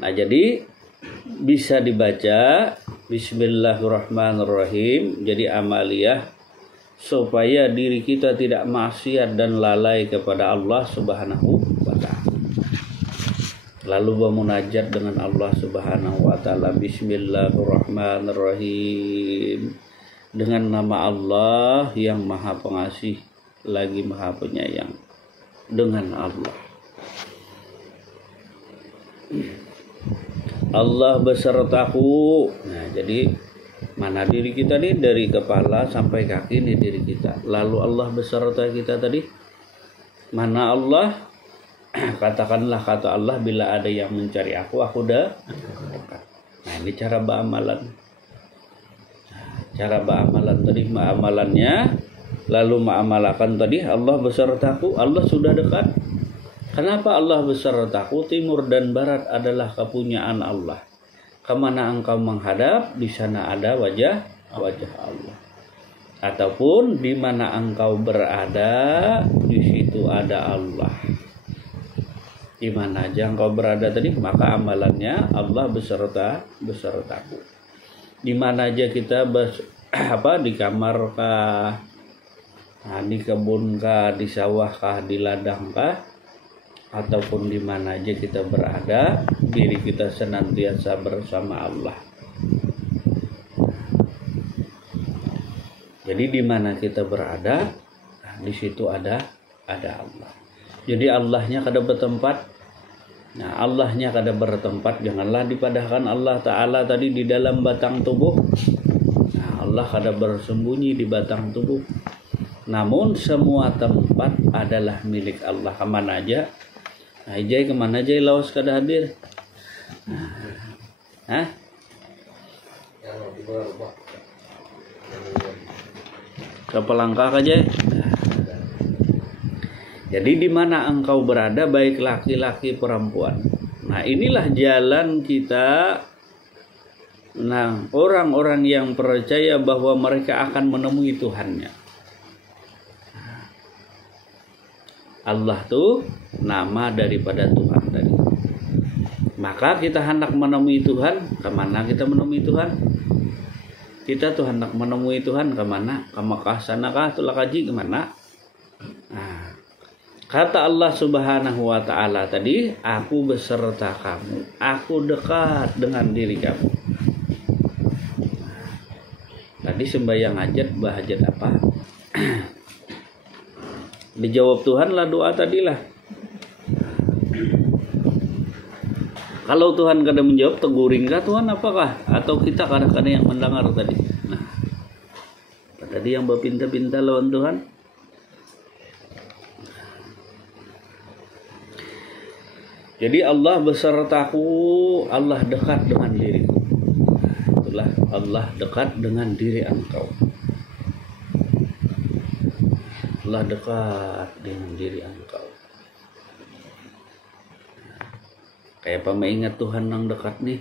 Nah, jadi bisa dibaca Bismillahirrahmanirrahim. Jadi amaliyah supaya diri kita tidak maksiat dan lalai kepada Allah Subhanahu wa ta'ala. Lalu bermunajat dengan Allah Subhanahu wa ta'ala. Bismillahirrahmanirrahim. Dengan nama Allah yang Maha Pengasih lagi Maha Penyayang. Dengan Allah. Allah besertaku. Nah, jadi mana diri kita nih, dari kepala sampai kaki nih diri kita. Lalu Allah beserta kita tadi. Mana Allah? Katakanlah kata Allah, bila ada yang mencari aku udah dekat. Nah, ini cara beramalan. Cara beramalan tadi, amalannya lalu mengamalkan tadi, Allah besertaku, Allah sudah dekat. Kenapa Allah besertaku? Timur dan barat adalah kepunyaan Allah. Kemana engkau menghadap, di sana ada wajah Allah. Ataupun di mana engkau berada, di situ ada Allah. Di mana aja engkau berada tadi, maka amalannya Allah besertaku. Di mana aja kita di kamar kah, di kebun kah, di sawah kah, di ladang kah, ataupun di mana aja kita berada, diri kita senantiasa bersama Allah. Jadi di mana kita berada, di situ ada Allah. Jadi Allahnya kada bertempat. Nah, Allahnya kada bertempat, janganlah dipadahkan Allah Ta'ala tadi di dalam batang tubuh. Nah, Allah kada bersembunyi di batang tubuh. Namun semua tempat adalah milik Allah. Kemana aja? Nah, Ijai kemana aja lawas kada hadir? Hah? Ke Pelangkah aja. Jadi di mana engkau berada, baik laki-laki perempuan. Nah, inilah jalan kita. Nah, orang-orang yang percaya bahwa mereka akan menemui Tuhannya. Allah tuh nama daripada Tuhan tadi. Maka kita hendak menemui Tuhan, kemana kita menemui Tuhan? Kita tuh hendak menemui Tuhan kemana? Ke Mekah sanakah, tulah kaji kemana? Nah, kata Allah Subhanahu wa ta'ala tadi, aku beserta kamu, aku dekat dengan diri kamu. Tadi sembahyang hajat, bahajat apa? Dijawab Tuhan lah doa tadilah. Kalau Tuhan kada menjawab, teguring kah Tuhan apakah? Atau kita kadang-kadang yang mendengar tadi. Nah, tadi yang berpinta-pinta lawan Tuhan. Jadi Allah besertaku, Allah dekat dengan diriku. Itulah Allah dekat dengan diri engkau. Allah dekat dengan diri engkau. Kayak apa mengingat Tuhan yang dekat nih.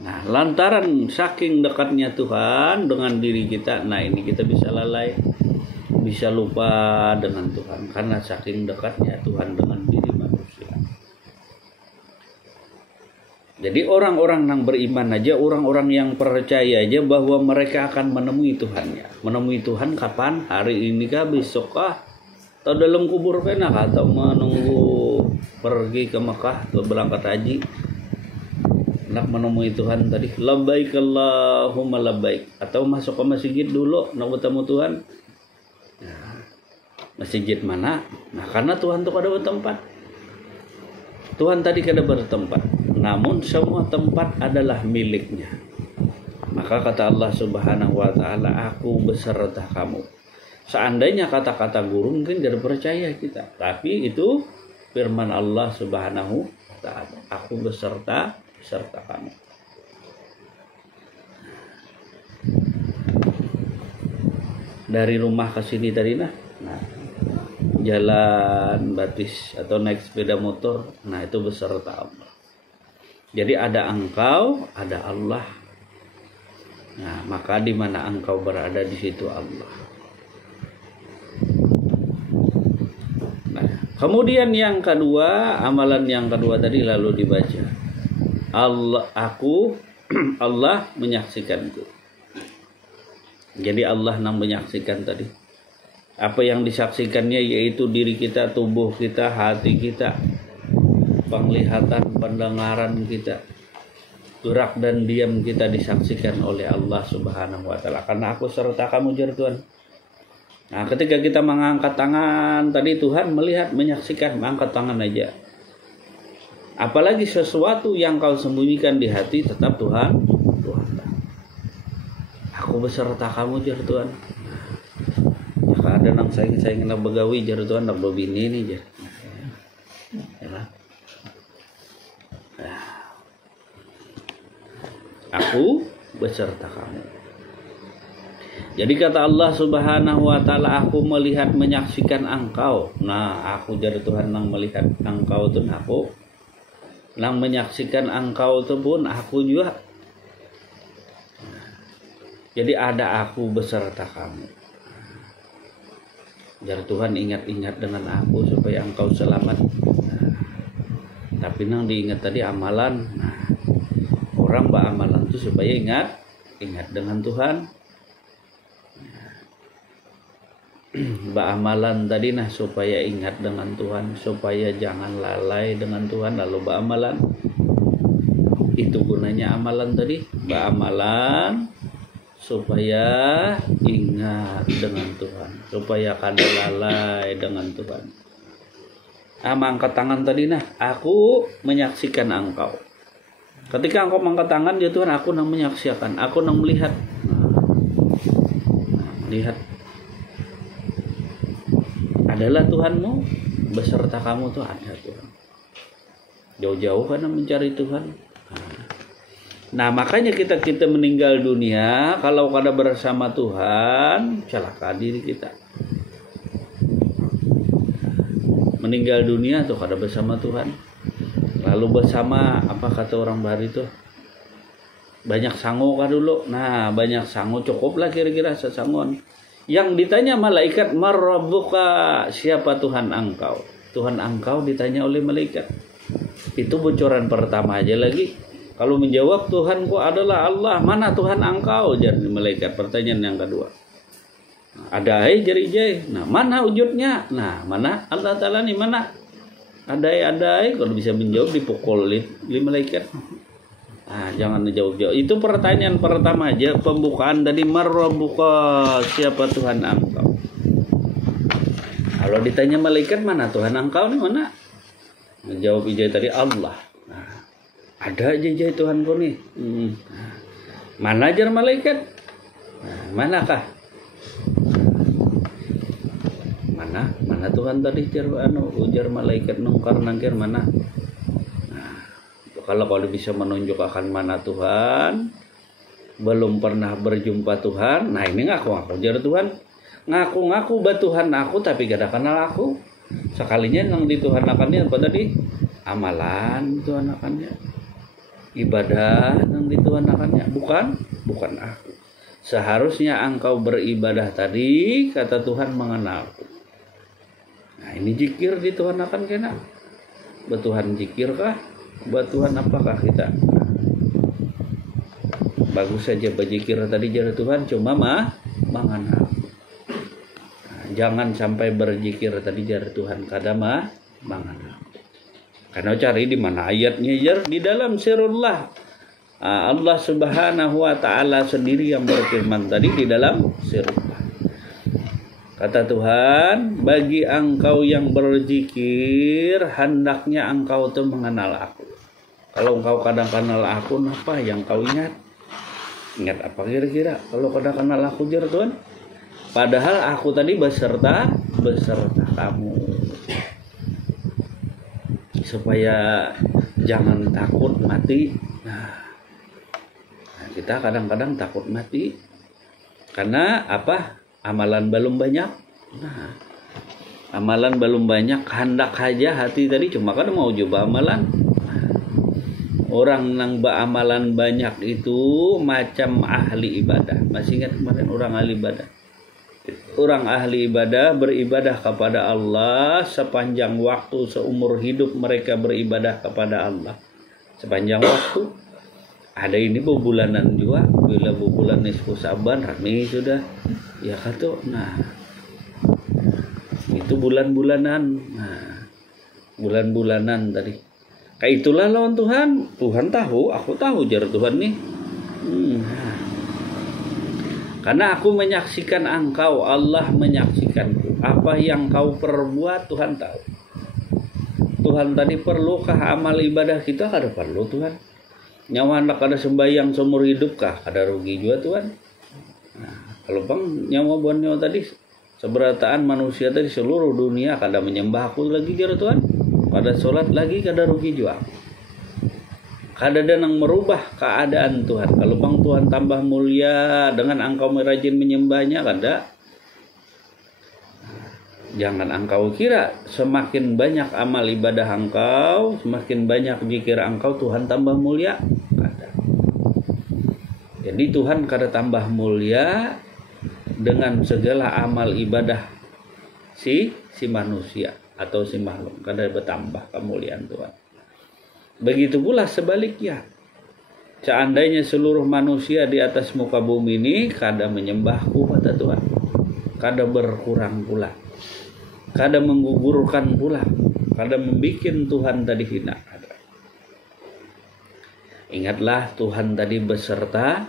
Nah, lantaran saking dekatnya Tuhan dengan diri kita, nah ini kita bisa lalai, bisa lupa dengan Tuhan karena saking dekatnya Tuhan dengan diri manusia. Jadi orang-orang yang beriman aja, orang-orang yang percaya aja bahwa mereka akan menemui Tuhannya. Menemui Tuhan kapan? Hari ini kah, besok kah? Atau dalam kubur kah? Atau menunggu pergi ke Mekah atau berangkat haji? Nak menemui Tuhan tadi, labbaik Allahumma labbaik. Atau masuk ke masjid dulu, nak bertemu Tuhan. Nah, masjid mana? Nah, karena Tuhan itu kada bertempat. Tuhan tadi kada bertempat. Namun semua tempat adalah miliknya. Maka kata Allah Subhanahu wa ta'ala, aku beserta kamu. Seandainya kata-kata guru mungkin tidak percaya kita. Tapi itu firman Allah Subhanahu wa ta'ala. Aku beserta kamu. Dari rumah ke sini tadi nah, jalan batis atau naik sepeda motor, nah itu beserta Allah. Jadi ada engkau, ada Allah. Nah, maka di mana engkau berada di situ Allah. Nah, kemudian yang kedua, amalan yang kedua tadi lalu dibaca. Allah menyaksikanku. Jadi Allah yang menyaksikan tadi. Apa yang disaksikannya yaitu diri kita, tubuh kita, hati kita, penglihatan, pendengaran kita, gerak dan diam kita disaksikan oleh Allah Subhanahu wa taala. Karena aku serta kamu jar Tuhan. Nah, ketika kita mengangkat tangan tadi, Tuhan melihat, menyaksikan, mengangkat tangan aja. Apalagi sesuatu yang kau sembunyikan di hati, tetap Tuhan tahu. Aku beserta kamu jar Tuhan. Ya ada nang saing nak begawi jar Tuhan, nak bini nih jar. Ya. Aku beserta kamu. Jadi kata Allah Subhanahu wa taala, aku melihat, menyaksikan engkau. Nah, aku jadi Tuhan yang melihat engkau tuh aku. Yang menyaksikan engkau tuh pun aku juga. Jadi ada aku beserta kamu. Jadi Tuhan ingat-ingat dengan aku supaya engkau selamat. Tapi nang diingat tadi amalan. Nah, orang beramalan itu supaya ingat dengan Tuhan. Beramalan tadi nah supaya ingat dengan Tuhan, supaya jangan lalai dengan Tuhan lalu beramalan. Itu gunanya amalan tadi, beramalan supaya ingat dengan Tuhan, supaya kada lalai dengan Tuhan. Angkat tangan tadi nah, aku menyaksikan engkau. Ketika engkau mengangkat tangan ya Tuhan, aku nang menyaksikan, aku nang melihat. Lihat adalah Tuhanmu, beserta kamu tuh ada Tuhan. Jauh-jauh karena mencari Tuhan. Nah makanya kita meninggal dunia kalau kada bersama Tuhan, celaka diri kita. Meninggal dunia tuh kada bersama Tuhan. Lalu bersama apa kata orang Bali itu? Banyak sangu kah dulu? Nah banyak sangu cukup lah kira-kira sesangon. Yang ditanya malaikat, marrabbuka, siapa Tuhan engkau? Tuhan engkau ditanya oleh malaikat. Itu bocoran pertama aja lagi. Kalau menjawab Tuhanku adalah Allah, mana Tuhan engkau? Jadi malaikat. Pertanyaan yang kedua. Adai jari jai. Nah, mana wujudnya? Nah, mana Allah Ta'ala nih mana? Adai. Kalau bisa menjawab dipukul li malaikat. Nah, jangan jauh-jauh. Itu pertanyaan pertama aja, pembukaan dari marrabbuka, siapa Tuhan engkau. Kalau ditanya malaikat mana Tuhan engkau nih mana? Jawab ijai tadi Allah. Nah, ada aja ijai Tuhanku nih. Mana ajar malaikat? Nah, manakah? Mana Tuhan tadi ujar malaikat nungkar nangkir mana? Kalau bisa menunjuk akan mana Tuhan, belum pernah berjumpa Tuhan, nah ini ngaku jar Tuhan, ngaku Tuhan aku tapi gak ada kenal aku. Sekalinya yang dituhanakannya apa tadi? Amalan dituhanakannya, ibadah yang dituhanakannya, bukan aku. Seharusnya engkau beribadah tadi, kata Tuhan mengenalku. Nah ini zikir dituhanakan kena, betuhan zikir kah? Buat Tuhan apakah kita? Bagus saja berzikir tadi jar Tuhan, cuma mengenal. Nah, jangan sampai berzikir tadi jar Tuhan kada mengenal. Karena cari di mana ayatnya jar di dalam sirullah. Allah Subhanahu wa taala sendiri yang berfirman tadi di dalam sirullah. Kata Tuhan, bagi engkau yang berzikir, hendaknya engkau tuh mengenal aku. Kalau engkau kadang kenal aku, apa yang kau ingat? Ingat apa kira-kira? Kalau kadang kenal aku jar Tuhan, padahal aku tadi beserta kamu. Supaya jangan takut mati. Nah, kita kadang-kadang takut mati karena apa? Amalan belum banyak. Nah, amalan belum banyak, hendak aja hati tadi cuma kan mau coba amalan. Nah, orang yang beramalan banyak itu macam ahli ibadah. Masih ingat kemarin orang ahli ibadah? Orang ahli ibadah beribadah kepada Allah sepanjang waktu seumur hidup mereka beribadah kepada Allah. sepanjang waktu. Ada ini bulanan juga, bila bulan nisfu Sa'ban rame sudah ya kata. Nah itu bulan-bulanan. Nah bulan-bulanan tadi kayak itulah lawan Tuhan. Tuhan tahu, aku tahu jar Tuhan nih. Karena aku menyaksikan engkau, Allah menyaksikanku. Apa yang kau perbuat Tuhan tahu. Tuhan tadi perlukah amal ibadah kita? Kada perlu Tuhan. Nyawa anak kada sembahyang seumur hidup kah? Kada rugi juga Tuhan. Nah, kalau bang nyawa buan nyawa tadi seberataan manusia tadi seluruh dunia kada menyembah aku lagi jar Tuhan. Kada sholat lagi kada rugi juga. Kada ada yang merubah keadaan Tuhan. Kalau bang Tuhan tambah mulia dengan engkau merajin menyembahnya, kada. Jangan engkau kira semakin banyak amal ibadah engkau, semakin banyak zikir engkau, Tuhan tambah mulia. Kada. Jadi Tuhan kada tambah mulia dengan segala amal ibadah si manusia atau si makhluk. Kada bertambah kemuliaan Tuhan. Begitu pula sebaliknya. Seandainya seluruh manusia di atas muka bumi ini kada menyembahku kata Tuhan, kada berkurang pula, kada menggugurkan pula, kada membikin Tuhan tadi hina. Ingatlah Tuhan tadi beserta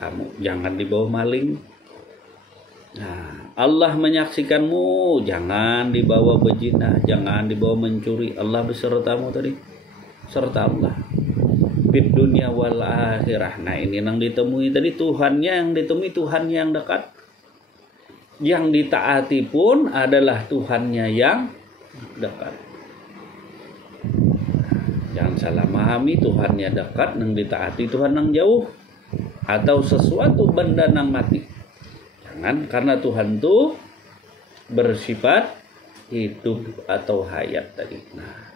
kamu, jangan dibawa maling. Nah, Allah menyaksikanmu, jangan dibawa berzina, jangan dibawa mencuri. Allah besertamu tadi, serta Allah fit dunia wal akhirah. Nah ini yang ditemui tadi, Tuhannya yang ditemui, Tuhannya yang dekat. Yang ditaati pun adalah Tuhannya yang dekat. Jangan salah memahami, Tuhannya dekat, yang ditaati Tuhan yang jauh, atau sesuatu benda yang mati. Jangan, karena Tuhan tuh bersifat hidup atau hayat tadi. Nah,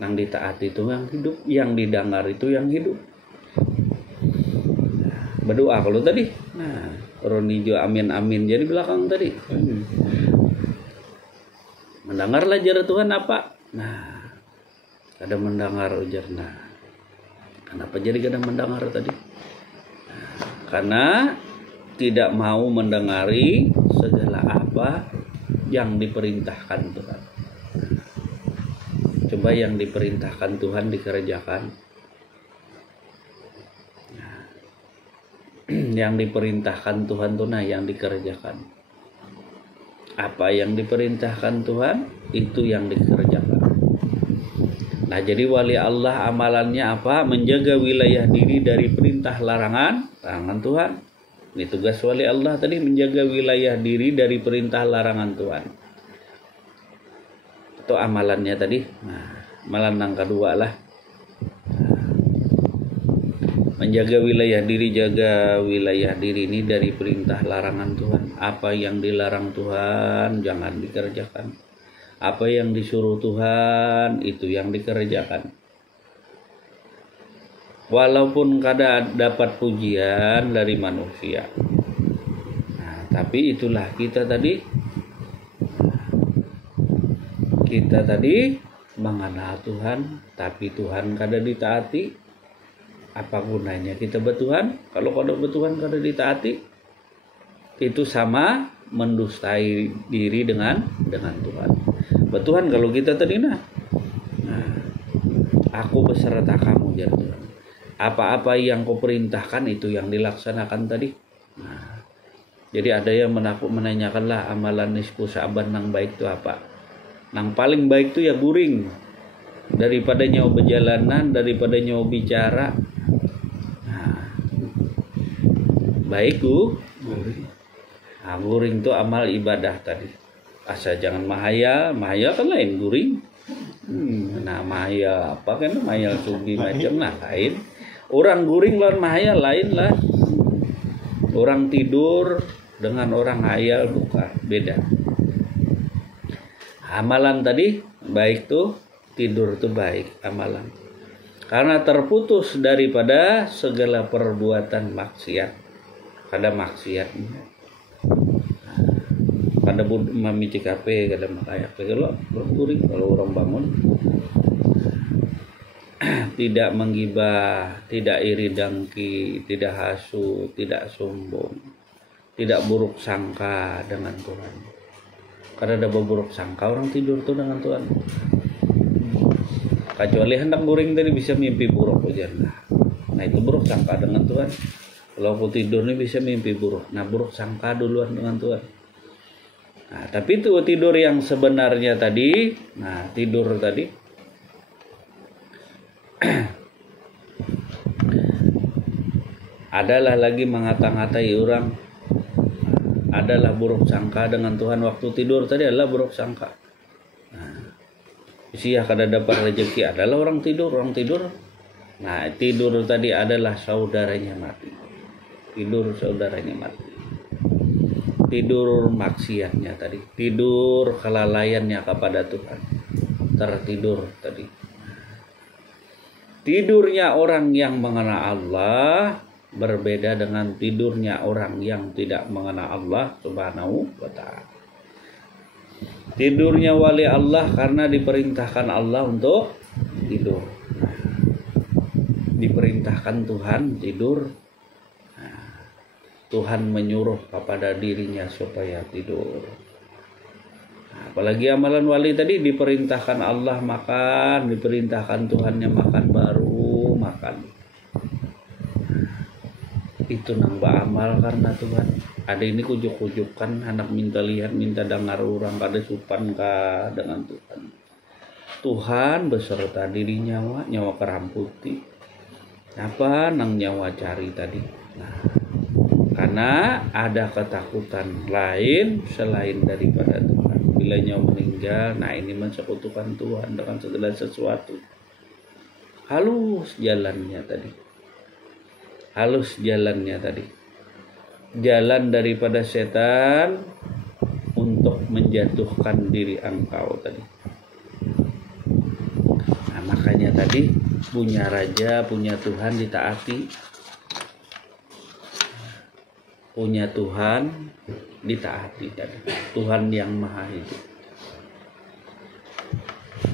yang ditaati itu yang hidup, yang didengar itu yang hidup. Berdoa kalau tadi, nah Ronijo amin amin jadi belakang tadi. Mendengarlah jar Tuhan apa? Nah, ada mendengar ujar. Nah, kenapa jadi kadang mendengar tadi? Nah, karena tidak mau mendengari segala apa yang diperintahkan Tuhan. Coba yang diperintahkan Tuhan dikerjakan. Yang diperintahkan Tuhan tuh nah yang dikerjakan. Apa yang diperintahkan Tuhan itu yang dikerjakan. Nah jadi wali Allah amalannya apa? Menjaga wilayah diri dari perintah larangan Tuhan. Ini tugas wali Allah tadi, menjaga wilayah diri dari perintah larangan Tuhan. Itu amalannya tadi. Nah, amalan yang kedua lah. Menjaga wilayah diri, jaga wilayah diri ini dari perintah larangan Tuhan. Apa yang dilarang Tuhan jangan dikerjakan. Apa yang disuruh Tuhan itu yang dikerjakan. Walaupun kadang dapat pujian dari manusia. Nah, tapi itulah kita tadi. Kita tadi mengenal Tuhan, tapi Tuhan kada ditaati. Apa gunanya kita bertuhan? Kalau kada bertuhan kada ditaati, itu sama mendustai diri dengan Tuhan. Bertuhan kalau kita tadi nah, aku beserta kamu jar Tuhan. Apa-apa yang kau perintahkan itu yang dilaksanakan tadi. Nah, jadi ada yang menanyakanlah amalan nisfu Sa'ban yang baik itu apa? Yang paling baik itu ya guring. Daripada nyawa berjalanan, daripada nyawa bicara. Nah, baik tuh. Nah, guring itu amal ibadah tadi. Asal jangan mahayal kan lain guring. Nah mahayal apa kan? Mahayal sugi macam lah lain. Orang guring lawan mahayal lain lah. Orang tidur dengan orang hayal bukan beda. Amalan tadi baik tuh, tidur tuh baik amalan. Karena terputus daripada segala perbuatan maksiat. Kada maksiat. Kada mami cikape, kada makayak. Kalau guring, kalau orang bangun tidak menggibah, tidak iri dengki, tidak hasut, tidak sombong, tidak buruk sangka dengan Tuhan. Karena ada buruk sangka orang tidur tuh dengan Tuhan. Kecuali hendak guring tadi bisa mimpi buruk aja. Nah itu buruk sangka dengan Tuhan. Kalau aku tidur nih bisa mimpi buruk. Nah buruk sangka duluan dengan Tuhan. Nah tapi itu tidur yang sebenarnya tadi. Nah tidur tadi adalah lagi mengata-ngatai orang. Adalah buruk sangka dengan Tuhan. Waktu tidur tadi adalah buruk sangka. Sia kada dapat rezeki adalah orang tidur. Nah tidur tadi adalah saudaranya mati. Tidur saudaranya mati. Tidur maksiatnya tadi. Tidur kelalaiannya kepada Tuhan. Tertidur tadi. Tidurnya orang yang mengenal Allah berbeda dengan tidurnya orang yang tidak mengenal Allah Subhanahu wa ta'ala. Tidurnya wali Allah karena diperintahkan Allah untuk tidur. Diperintahkan Tuhan tidur. Tuhan menyuruh kepada dirinya supaya tidur. Apalagi amalan wali tadi diperintahkan Allah makan, diperintahkan Tuhannya makan baru makan. Itu nambah amal karena Tuhan. Ada ini kujuk-kujukan anak minta lihat, minta dengar orang kada supan ka dengan Tuhan. Tuhan beserta diri nyawa kerang putih. Apa nang nyawa cari tadi? Nah, karena ada ketakutan lain selain daripada Tuhan. Bila nyawa meninggal, nah ini mensekutukan Tuhan dengan segala sesuatu. Halus jalannya tadi. Halus jalannya tadi. Jalan daripada setan untuk menjatuhkan diri engkau tadi. Nah, makanya tadi punya raja, punya Tuhan ditaati. Punya Tuhan ditaati tadi. Tuhan yang maha hidup.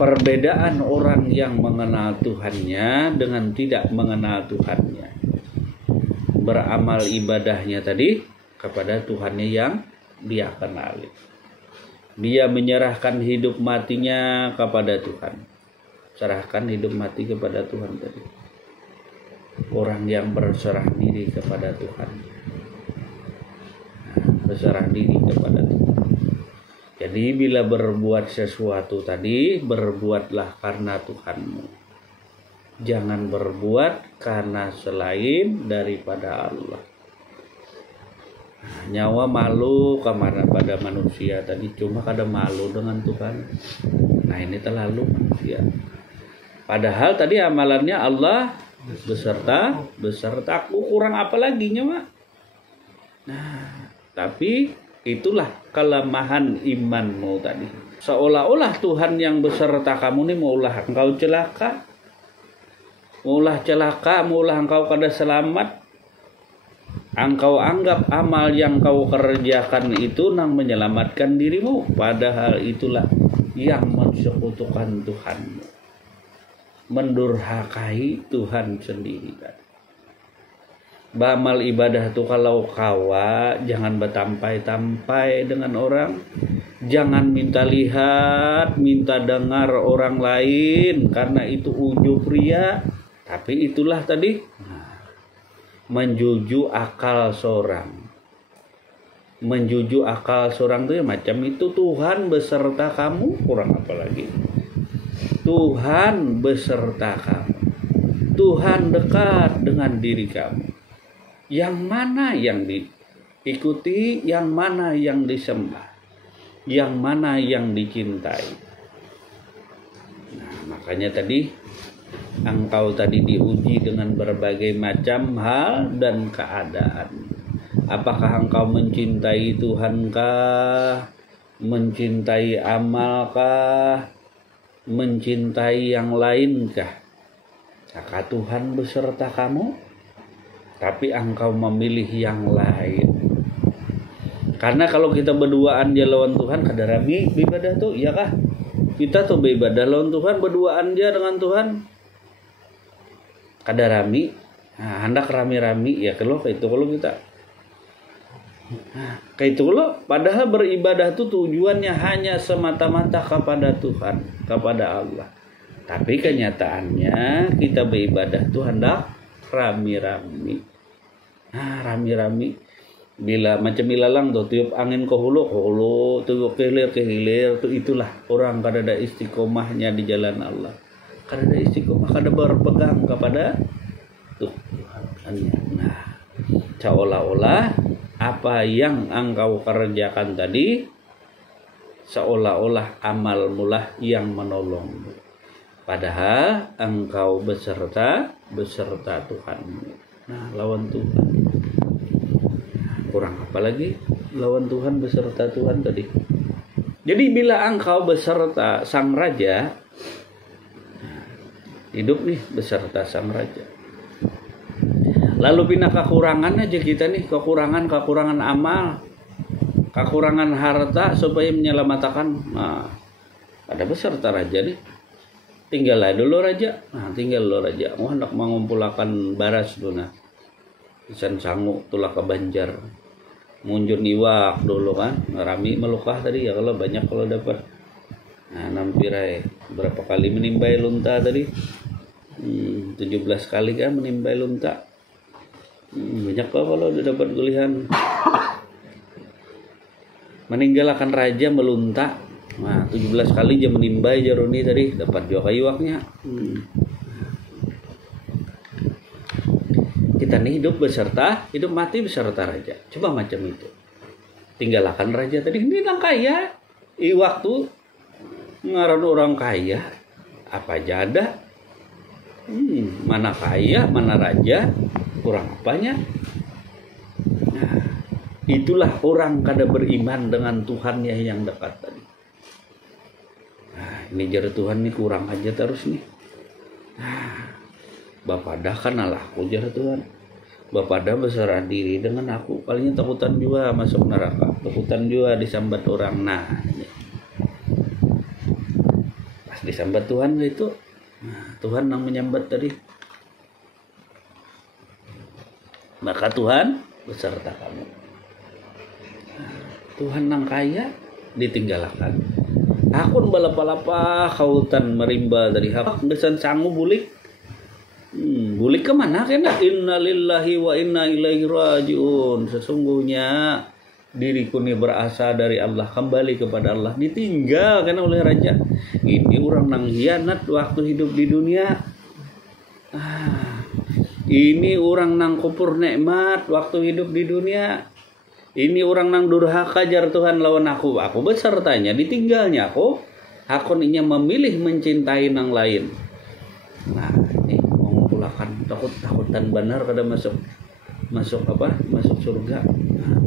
Perbedaan orang yang mengenal Tuhannya dengan tidak mengenal Tuhannya. Beramal ibadahnya tadi kepada Tuhannya yang dia kenali. Dia menyerahkan hidup matinya kepada Tuhan. Serahkan hidup mati kepada Tuhan tadi. Orang yang berserah diri kepada Tuhan. Berserah diri kepada Tuhan. Jadi bila berbuat sesuatu tadi, berbuatlah karena Tuhanmu. Jangan berbuat karena selain daripada Allah. Nyawa malu kemana pada manusia tadi, cuma kada malu dengan Tuhan. Nah ini terlalu ya. Padahal tadi amalannya Allah beserta aku kurang apa lagi nyawa. Nah tapi itulah kelemahan imanmu tadi. Seolah-olah Tuhan yang beserta kamu ini maulah engkau celaka. Maulah celaka, maulah engkau kada selamat. Engkau anggap amal yang kau kerjakan itu nang menyelamatkan dirimu. Padahal itulah yang mensekutukan Tuhanmu. Mendurhakai Tuhan sendiri kan. Beramal ibadah itu kalau kawa jangan bertampai-tampai dengan orang. Jangan minta lihat, minta dengar orang lain karena itu ujub ria. Tapi itulah tadi menjuju akal seorang. Menjuju akal seorang itu ya macam itu. Tuhan beserta kamu, kurang apa lagi. Tuhan beserta kamu. Tuhan dekat dengan diri kamu. Yang mana yang diikuti, yang mana yang disembah, yang mana yang dicintai. Nah, makanya tadi engkau tadi diuji dengan berbagai macam hal dan keadaan. Apakah engkau mencintai Tuhankah? Mencintai amalkah? Mencintai yang lainkah? Maka Tuhan beserta kamu, tapi engkau memilih yang lain. Karena kalau kita berduaan dia lawan Tuhan, kada rami beribadah tuh, iya kah? Kita tuh beribadah lawan Tuhan, berduaan dia dengan Tuhan. kada rami, hendak rami-rami ya kalau kita kayak itu loh, padahal beribadah itu tujuannya hanya semata-mata kepada Tuhan, kepada Allah. Tapi kenyataannya kita beribadah itu hendak rami-rami. Rami-rami. Bila macam ilalang tuh tiup angin ke hulu, tiup ke hilir, tuh itulah orang kada ada istiqomahnya di jalan Allah. Kada ada istiqomah, kada berpegang kepada Tuhan. Nah, seolah-olah apa yang engkau kerjakan tadi seolah-olah amal mulah yang menolong, padahal engkau beserta Tuhan. Nah, lawan Tuhan kurang apa lagi lawan Tuhan beserta Tuhan tadi. Jadi bila engkau beserta sang raja, hidup nih beserta sang raja, lalu pindah kekurangan aja kita nih, kekurangan amal, kekurangan harta supaya menyelamatkan. Nah, ada beserta raja nih, tinggal dulu raja. Mau hendak mengumpulkan baras dulu nah, pisan sangu tulak ke Banjar, munjur niwak dulu kan, rami melukah tadi ya kalau banyak kalau dapat. Nah, nampirai berapa kali menimbai lunta tadi, 17 kali kan menimbai lunta. Banyak kalau udah dapat gulihan. Meninggalkan raja melunta. Nah, 17 kali dia menimbai jaruni tadi dapat juga kayuaknya. Kita nih hidup mati beserta raja. Coba macam itu. Tinggalkan raja tadi, ini orang kaya. Waktu ngaran orang kaya apa aja ada. Mana kaya, mana raja, kurang apanya. Nah, itulah orang kada beriman dengan Tuhannya yang dekat tadi. Nah, ini jar Tuhan nih kurang aja terus nih. Nah, Bapak dah kenal aku jar Tuhan. Bapak dah berserah diri dengan aku. Palingnya takutan juga masuk neraka, takutan juga disambat orang. Nah, ini. Pas disambat Tuhan itu, nah, Tuhan yang menyambat tadi. Maka Tuhan beserta kamu. Tuhan yang kaya ditinggalkan. Akun balapa-lapa kautan merimba dari hak desan sangu bulik. Bulik kemana kena? Innalillahi wa inna ilaihi rajiun. Sesungguhnya diriku ini berasal dari Allah, kembali kepada Allah. Ditinggal karena oleh raja. Ini orang nang hianat waktu hidup di dunia. Ini orang nang kupur nikmat waktu hidup di dunia. Ini orang nang durhaka jar Tuhan lawan aku. Aku besertanya ditinggalnya aku. Aku ini memilih mencintai nang lain. Nah, ini mengumpulkan takutan benar kada masuk surga. Nah,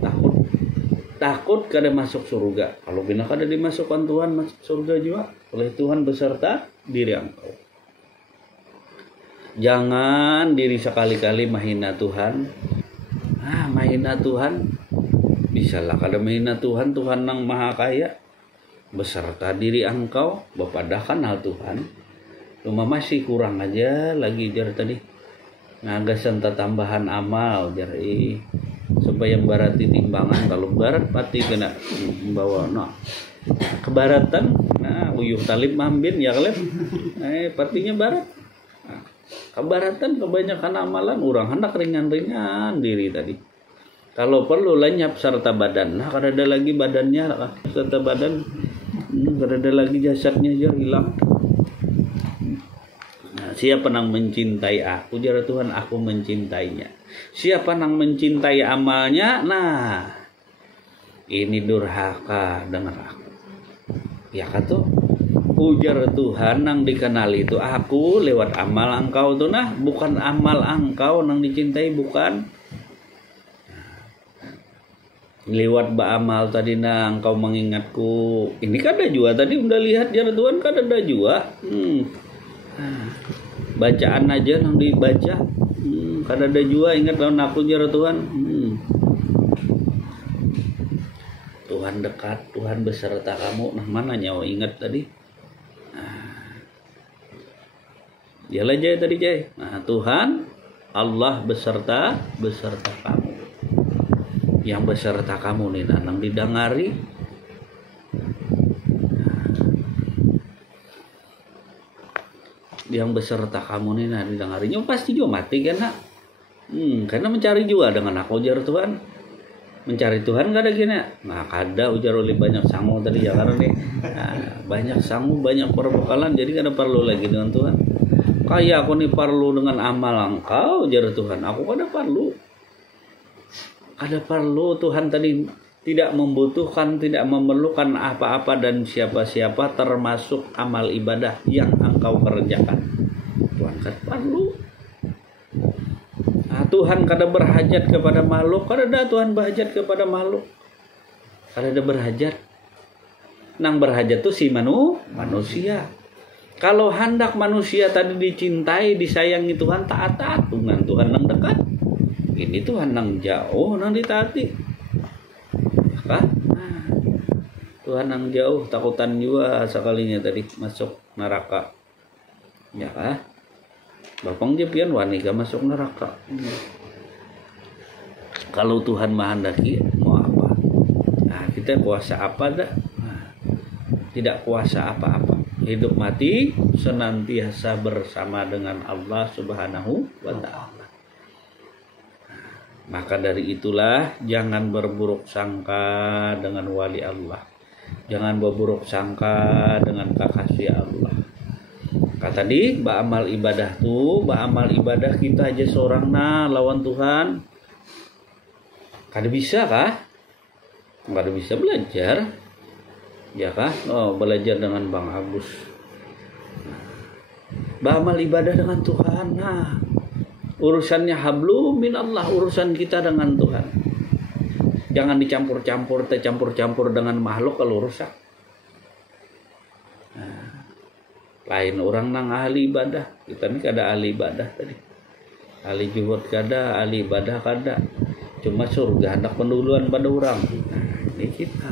takut kada masuk surga. Kalau bina kada dimasukkan Tuhan masuk surga juga oleh Tuhan beserta diri engkau. Jangan diri sekali-kali mahina Tuhan. Mahina Tuhan. Bisalah kada mahina Tuhan, Tuhan nang maha kaya. Beserta diri engkau, bapadahkan hal Tuhan. Cuma masih kurang aja lagi jar tadi. Ngagasan tambahan amal jar supaya barati timbangan. Kalau barat pati kena membawa kebaratan. Nah, uyuh talib mambin ya kalem. Patinya barat. Kebaratan kebanyakan amalan orang hendak ringan-ringan diri tadi. Kalau perlu lenyap serta badan. Nah, kada ada lagi badannya serta badan. Kada ada lagi jasadnya jar hilang. Nah, siapa nang mencintai aku jar Tuhan, aku mencintainya. Siapa nang mencintai amalnya, nah ini durhaka dengan aku. Ya kata ujar Tuhan nang dikenal itu aku lewat amal engkau tuh nah, bukan amal engkau nang dicintai, bukan lewat amal tadi nang engkau mengingatku. Ini kan ada juga tadi udah lihat jar Tuhan kan ada juga. Bacaan aja nang dibaca. Kan ada juga ingat lawan aku jar Tuhan. Tuhan dekat, Tuhan beserta kamu. Nah, mana nyawa ingat tadi? Dialah Jai tadi Jai. Nah, Tuhan Allah beserta kamu. Yang beserta kamu nih nanang didangari. Yang beserta kamu nih nanang didangarinya pasti juga mati kan nak. Karena mencari juga dengan aku ujar Tuhan. Mencari Tuhan gak ada gini. Nah kada ujar oleh banyak sangu tadi jalan nih. Nah, banyak sangu, banyak perbekalan. Jadi kada perlu lagi dengan Tuhan. Kayak aku nih perlu dengan amal engkau ujar Tuhan. Aku kada perlu. Kada perlu. Tuhan tadi tidak membutuhkan, tidak memerlukan apa-apa dan siapa-siapa termasuk amal ibadah yang engkau kerjakan. Tuhan kada perlu. Nah, Tuhan kada berhajat kepada makhluk, kada ada Tuhan berhajat kepada makhluk. Kada ada berhajat. Nang berhajat tuh si manusia. Kalau hendak manusia tadi dicintai, disayangi Tuhan, taat dengan Tuhan nang dekat. Ini Tuhan nang jauh nang ditaati. Kah? Nah, Tuhan nang jauh takutan juga sekalinya tadi masuk neraka. Ya kah? Bapang jepian wanika masuk neraka. Kalau Tuhan menghendaki mau apa? Nah, kita kuasa apa dah? Nah, tidak kuasa apa-apa. Hidup mati senantiasa bersama dengan Allah Subhanahu wa taala. Maka dari itulah jangan berburuk sangka dengan wali Allah. Jangan berburuk sangka dengan kekasih Allah. Kata tadi, ba'amal ibadah tuh, ba'amal ibadah kita aja seorang lawan Tuhan. Kada bisa kah? Kada bisa belajar. Ya kah? Oh, belajar dengan Bang Agus. Ba'amal ibadah dengan Tuhan. Nah, urusannya hablum minallah, urusan kita dengan Tuhan. Jangan dicampur-campur dengan makhluk kalau rusak. Lain orang nang ahli ibadah. Kita ni kada ahli ibadah tadi. Ahli juhud kada, ahli ibadah kada. Cuma surga hendak penduluan pada orang. Nah, ini kita.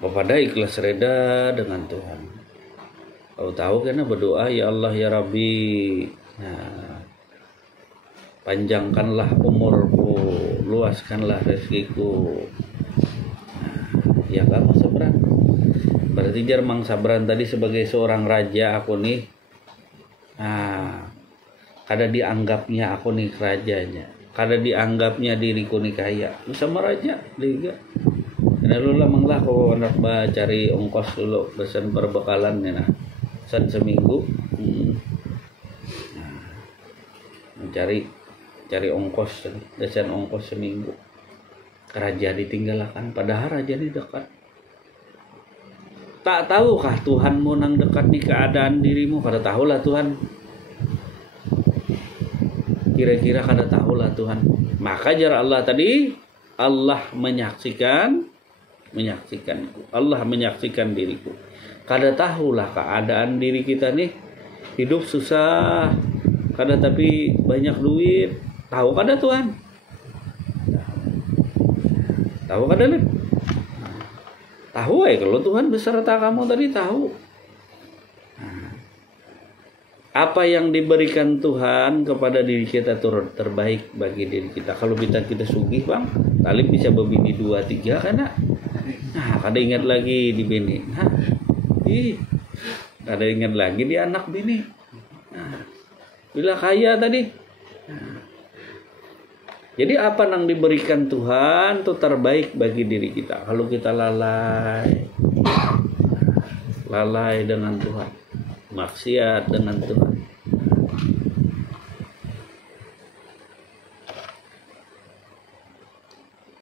Kepada ikhlas reda dengan Tuhan. Kau tahu karena berdoa ya Allah ya Rabbi. Nah, panjangkanlah umurku, luaskanlah rezekiku. Ya kan Mas Sabran. Berarti jar Mang Sabran tadi sebagai seorang raja aku nih. Nah, kada dianggapnya aku nih rajanya. Kada dianggapnya diriku nih kaya. Sama raja liga. Karena lu lah manglah kau anak cari ongkos dulu pesan perbekalan nih nah. Pesan seminggu. Nah, cari ongkos, pesan ongkos seminggu. Raja ditinggalkan, padahal raja ini dekat. Tak tahukah Tuhanmu nang dekat nih keadaan dirimu? Kada tahulah Tuhan. Kira-kira kada tahulah Tuhan. Maka jar Allah tadi, Allah menyaksikanku. Allah menyaksikan diriku. Kada tahulah keadaan diri kita nih. Hidup susah. Kada tapi banyak duit. Tahu kada Tuhan? Tahu kada lihat? Tahu kalau Tuhan beserta kamu tadi tahu. Apa yang diberikan Tuhan kepada diri kita terbaik bagi diri kita. Kalau kita sugih bang, talib bisa berbini 2-3 kan? Nah, kada ingat lagi di bini. Nah, kada ingat lagi di anak bini. Nah, bila kaya tadi. Nah, jadi apa yang diberikan Tuhan itu terbaik bagi diri kita. Kalau kita lalai dengan Tuhan, maksiat dengan Tuhan,